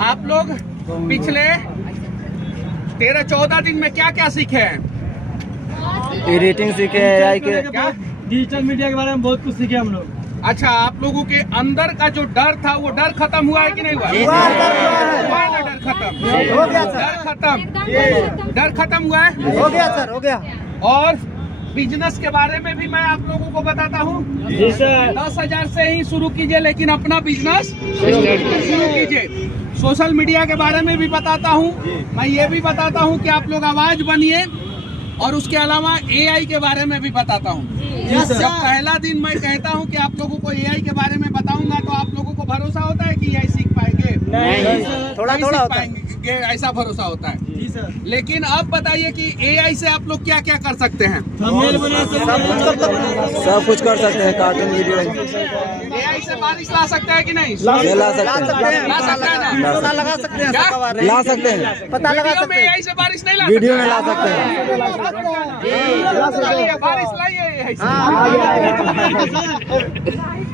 आप लोग पिछले 13-14 दिन में क्या क्या सीखे हैं? एडिटिंग सीखे हैं, AI के क्या? डिजिटल मीडिया के बारे में बहुत कुछ सीखे हम लोग। अच्छा, आप लोगों के अंदर का जो डर था वो डर खत्म हुआ है कि नहीं हुआ? हुआ है। डर खत्म हो गया सर। डर खत्म हुआ है। हो गया सर, हो गया। और बिजनेस के बारे में भी मैं आप लोगों को बताता हूँ। जी सर। 10,000 से ही शुरू कीजिए, लेकिन अपना बिजनेस शुरू कीजिए। सोशल मीडिया के बारे में भी बताता हूँ। मैं ये भी बताता हूँ कि आप लोग आवाज बनिए, और उसके अलावा AI के बारे में भी बताता हूँ। जब पहला दिन मैं कहता हूँ कि आप लोगों को AI के बारे में बताऊंगा, तो आप लोगों को भरोसा होता है कि AI सीख पाएंगे? नहीं, थोड़ा नहीं थोड़ा सीख होता है। पाएंगे, ऐसा भरोसा होता है। जी सर। लेकिन अब बताइए कि AI से आप लोग क्या क्या कर सकते हैं? थंबनेल बना सकते हैं। सब कुछ कर सकते हैं, कार्टून वीडियो AI से बारिश ला सकते हैं कि नहीं? ला सकते हैं। ला सकते हैं ना? पता लगा सकते हैं, क्या? ला सकते हैं, पता लगा वीडियो सकते में हैं, AI से बारिश नहीं ला वीडियो में सकते? ला सकते हैं। चलिए, बारिश लाइए AI से।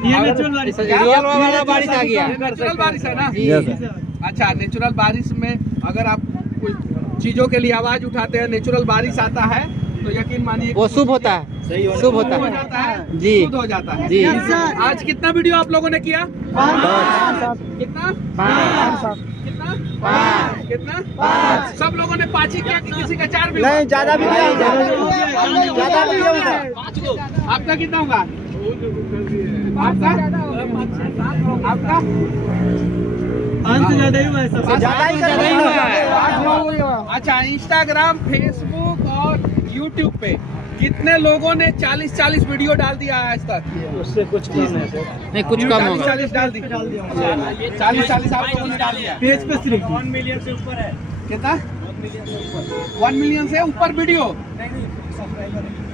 ये नेचुरल बारिश है। रियल वाला बारिश आ गया। नेचुरल बारिश है ना? Yes, sir. अच्छा, नेचुरल बारिश में अगर आप कुछ चीजों के लिए आवाज उठाते हैं, नेचुरल बारिश आता है, तो यकीन मानिए वो शुभ होता है, शुभ होता हो है जाता है जी। शुद्ध हो जाता है जी। आज कितना वीडियो आप लोगों ने किया? कितना? कितना? सब लोगों ने 5 ही किया कि किसी का 4 भी? नहीं, ज्यादा भी किया, ज्यादा भी किया सर। आपका कितना होगा? आपका अंत ज्यादा ही हुआ है सब। ज्यादा ही कर रही है। अच्छा, इंस्टाग्राम, फेसबुक और यूट्यूब पे कितने लोगों ने 40-40 वीडियो डाल दिया है आज तक? उससे कुछ कम है सर। नहीं, कुछ कम होगा। 40 डाल दी। 40 आप लोगों ने डाल दिया। पेज पे सिर्फ 1 मिलियन से ऊपर है। कितना? 1 मिलियन से ऊपर वीडियो।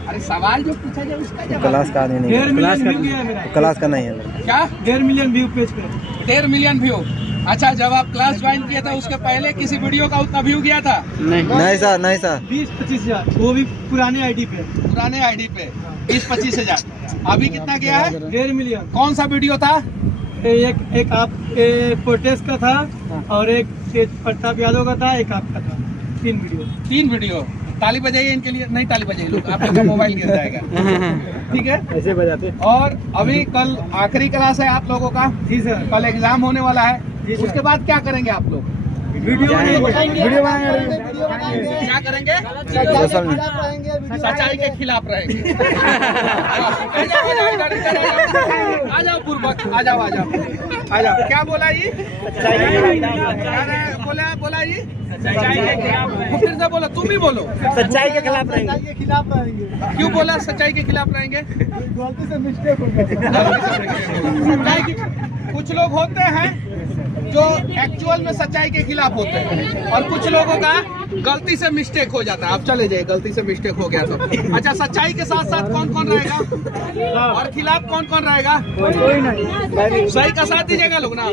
अरे सवाल जो पूछा जाए उसका जवाब। क्लास का नहीं 1.5 मिलियन क्लास व्यू गया है मेरा। क्लास का नहीं है। क्या? 1.5 मिलियन व्यू पेज पे। 1.5 मिलियन व्यू। अच्छा, जब आप क्लास ज्वाइन किए थे उसके पहले किसी वीडियो का उतना व्यू गया था? नहीं सर, नहीं सर। 20-25 हजार, वो भी पुराने आईडी पे। पुराने आईडी पे 20-25 हजार। अभी कितना गया है? 1.5 मिलियन। कौन सा वीडियो था? एक आप प्रोटेस्ट का था, और एक प्रताप यादव का था, एक आपका था। 3 वीडियो। ताली बजाइए इनके लिए। नहीं ताली बजाइए लोग, आप लोग का मोबाइल गिर जाएगा। ठीक है, ऐसे बजाते। और अभी कल आखिरी क्लास है आप लोगों का। जी सर। कल एग्जाम होने वाला है। जी सर। उसके बाद क्या करेंगे आप लोग? वीडियो बनाएंगे। क्या करेंगे? सच्चाई के खिलाफ रहेंगे। आ जाओ पूर्वक, आ जाओ। क्या बोला ये? बोला ये सच्चाई के खिलाफ। फिर से बोलो, तुम ही बोलो। सच्चाई के खिलाफ रहेंगे। क्यों बोला सच्चाई के खिलाफ रहेंगे? गलती से मिस्टेक हो गया। सच्चाई की कुछ लोग होते हैं जो एक्चुअल में सच्चाई के खिलाफ होते हैं, और कुछ लोगों का गलती से मिस्टेक हो जाता है। आप चले जाइए, गलती से मिस्टेक हो गया तो। अच्छा, सच्चाई के साथ साथ कौन कौन रहेगा और खिलाफ कौन कौन रहेगा? कोई नहीं। सही का साथ दीजिएगा लोग ना।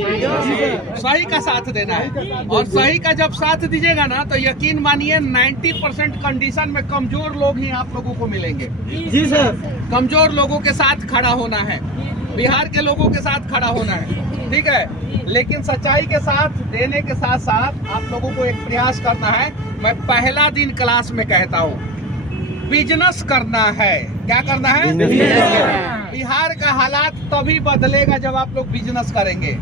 सही का साथ देना है, और सही का जब साथ दीजिएगा ना, तो यकीन मानिए 90% कंडीशन में कमजोर लोग ही आप लोगों को मिलेंगे। जी सर। कमजोर लोगों के साथ खड़ा होना है, बिहार के लोगों के साथ खड़ा होना है, ठीक है। लेकिन सच्चाई के साथ देने के साथ साथ आप लोगों को एक प्रयास करना है। मैं पहला दिन क्लास में कहता हूँ, बिजनेस करना है। क्या करना है? बिहार का हालात तभी बदलेगा जब आप लोग बिजनेस करेंगे।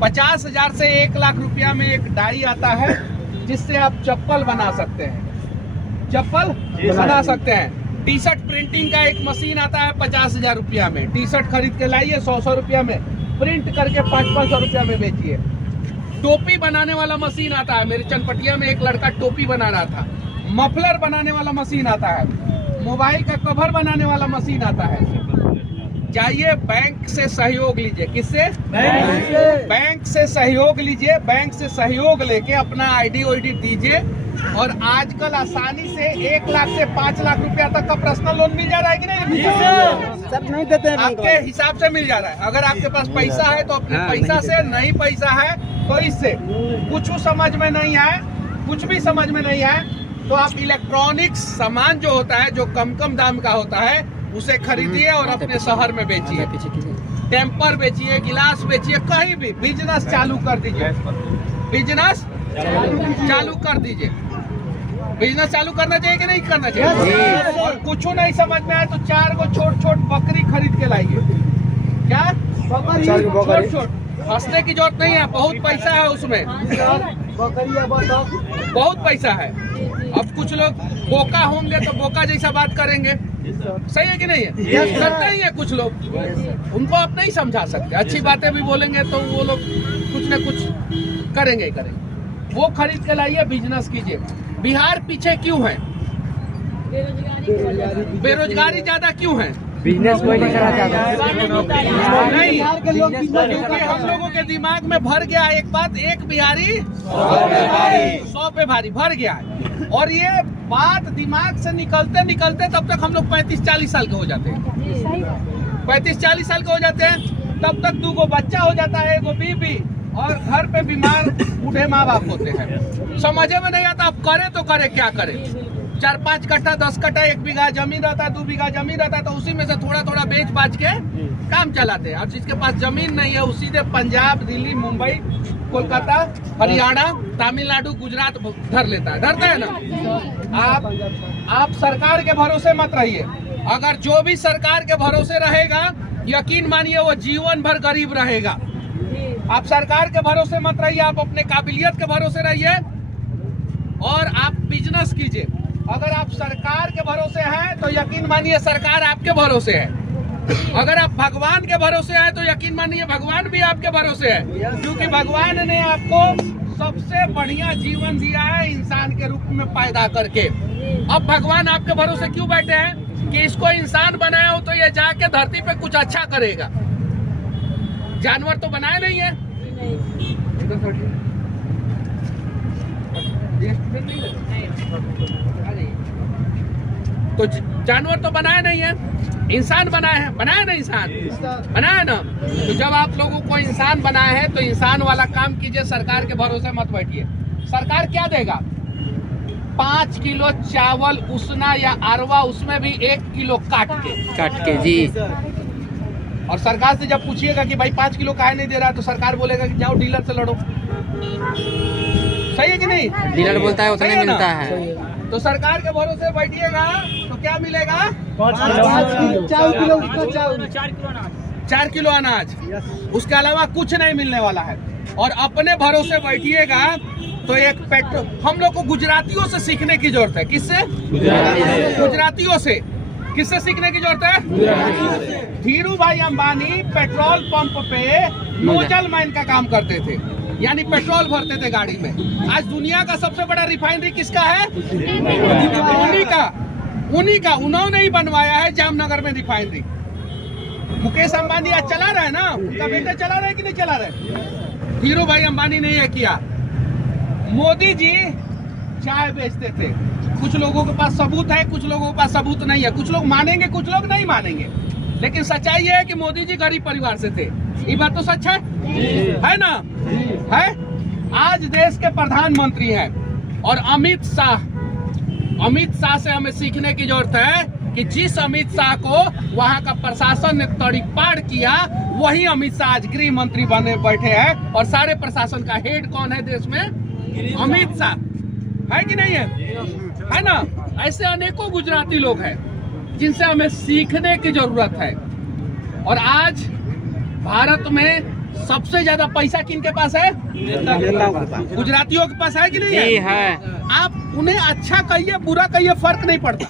50,000 से 1 लाख रुपया में एक डाई आता है, जिससे आप चप्पल बना सकते हैं। चप्पल बना सकते हैं। टी शर्ट प्रिंटिंग का एक मशीन आता है 50,000 रुपया में। टी शर्ट खरीद के लाइए 100 रुपया में, प्रिंट करके 500 रुपया में बेचिए। टोपी बनाने वाला मशीन आता है। मेरे चनपटिया में एक लड़का टोपी बना रहा था। मफलर बनाने वाला मशीन आता है। मोबाइल का कवर बनाने वाला मशीन आता है। जाइए बैंक से सहयोग लीजिए। किससे? बैंक से सहयोग लीजिए। बैंक से सहयोग लेके अपना आईडी दीजिए, और आजकल आसानी से 1 लाख से 5 लाख रुपया तक का पर्सनल लोन मिल जा रहा है कि नहीं? सब नहीं देते हैं। आपके हिसाब से मिल जा रहा है। अगर आपके पास पैसा है तो अपने पैसा से, नहीं पैसा है तो इससे। कुछ समझ में नहीं आए, कुछ भी समझ में नहीं आए, तो आप इलेक्ट्रॉनिक्स सामान जो होता है, जो कम दाम का होता है, उसे खरीदिए और अपने शहर में बेचिए। टेम्पर बेचिए, गिलास बेचिए, कहीं भी बिजनेस चालू कर दीजिए। बिजनेस चालू कर दीजिए। बिजनेस चालू करना चाहिए कि नहीं करना चाहिए? और कुछ नहीं समझ में आए तो 4 को छोट बकरी खरीद के लाइए। क्या छोट हंसने की जरूरत नहीं है, बहुत पैसा है उसमें, बहुत पैसा है। अब कुछ लोग बोका होंगे तो बोका जैसा बात करेंगे, सही है कि नहीं है? करते ही है कुछ लोग, उनको आप नहीं समझा सकते। अच्छी बातें भी बोलेंगे तो वो लोग कुछ न कुछ करेंगे ही करेंगे। वो खरीद के लाइए, बिजनेस कीजिए। बिहार पीछे क्यों है? बेरोजगारी ज्यादा क्यों है? बिजनेस कोई नहीं करना चाहता। नहीं, क्योंकि हम लोगों के दिमाग में भर गया एक बात, एक बिहारी 100 पे भारी भर गया है। और ये बात दिमाग से निकलते निकलते तब तक हम लोग 35-40 साल के हो जाते हैं। 35-40 साल के हो जाते हैं, तब तक 2 बच्चा हो जाता है, 1 बीबी, और घर पे बीमार बूढ़े माँ बाप होते हैं। समझे में नहीं आता, अब करे तो करे क्या करे। 4-5 कट्ठा 10 कट्ठा 1 बीघा जमीन रहता है, 2 बीघा जमीन रहता है, तो उसी में से थोड़ा थोड़ा बेच बाच के काम चलाते हैं। और जिसके पास जमीन नहीं है, उसी से पंजाब, दिल्ली, मुंबई, कोलकाता, हरियाणा, तमिलनाडु, गुजरात धर लेता है, धरता है ना। आप सरकार के भरोसे मत रहिए। अगर जो भी सरकार के भरोसे रहेगा, यकीन मानिए वो जीवन भर गरीब रहेगा। आप सरकार के भरोसे मत रहिए, आप अपने काबिलियत के भरोसे रहिए और आप बिजनेस कीजिए। अगर आप सरकार के भरोसे हैं तो यकीन मानिए सरकार आपके भरोसे है। अगर आप भगवान के भरोसे हैं तो यकीन मानिए भगवान भी आपके भरोसे है, क्योंकि भगवान ने आपको सबसे बढ़िया जीवन दिया है इंसान के रूप में पैदा करके। अब भगवान आपके भरोसे क्यों बैठे हैं कि इसको इंसान बनाया हो तो ये जाके धरती पे कुछ अच्छा करेगा। जानवर तो बनाए नहीं है, तो जानवर तो बनाए नहीं है, इंसान बनाए हैं। बनाए ना इंसान, बनाए ना। तो जब आप लोगों को इंसान बनाए हैं तो इंसान वाला काम कीजिए, सरकार के भरोसे मत बैठिए। सरकार क्या देगा? 5 किलो चावल उसना या अरवा, उसमें भी 1 किलो काट के जी। और सरकार से जब पूछिएगा कि भाई 5 किलो काहे नहीं दे रहा, तो सरकार बोलेगा कि जाओ डीलर से लड़ो। सही है कि नहीं? डीलर बोलता है उतने मिलता है। तो सरकार के भरोसे बैठिएगा तो क्या मिलेगा? 4 किलो अनाज, उसके अलावा कुछ नहीं मिलने वाला है। और अपने भरोसे बैठिएगा तो एक पेट्रोल। हम लोग को गुजरातियों से सीखने की जरूरत है। किससे? गुजरातियों से। किससे सीखने की जरूरत है? धीरू भाई अंबानी पेट्रोल पंप पे नोजल मैन का काम करते थे, यानी पेट्रोल भरते थे गाड़ी में। आज दुनिया का सबसे बड़ा रिफाइनरी किसका है? उन्हीं का। उन्होंने ही बनवाया है जामनगर में रिफाइनरी। मुकेश अंबानी आज चला रहा है ना, उनका बेटा चला रहा है कि नहीं चला रहा है? धीरू भाई अंबानी ने यह किया। मोदी जी चाय बेचते थे। कुछ लोगों के पास सबूत है, कुछ लोगों के पास सबूत नहीं है। कुछ लोग मानेंगे, कुछ लोग नहीं मानेंगे, लेकिन सच्चाई है कि मोदी जी गरीब परिवार से थे। ये बात तो सच है ना? है। आज देश के प्रधानमंत्री हैं और अमित शाह से हमें सीखने की जरूरत है कि जिस अमित शाह को वहां का प्रशासन ने तड़ीपार किया, वही अमित शाह आज गृह मंत्री बने बैठे हैं। और सारे प्रशासन का हेड कौन है देश में? अमित शाह है कि नहीं है ना? ऐसे अनेकों गुजराती लोग हैं जिनसे हमें सीखने की जरूरत है। और आज भारत में सबसे ज्यादा पैसा किनके पास है? गुजरातियों के पास है कि नहीं है? आप उन्हें अच्छा कहिए, बुरा कहिए, फर्क नहीं पड़ता।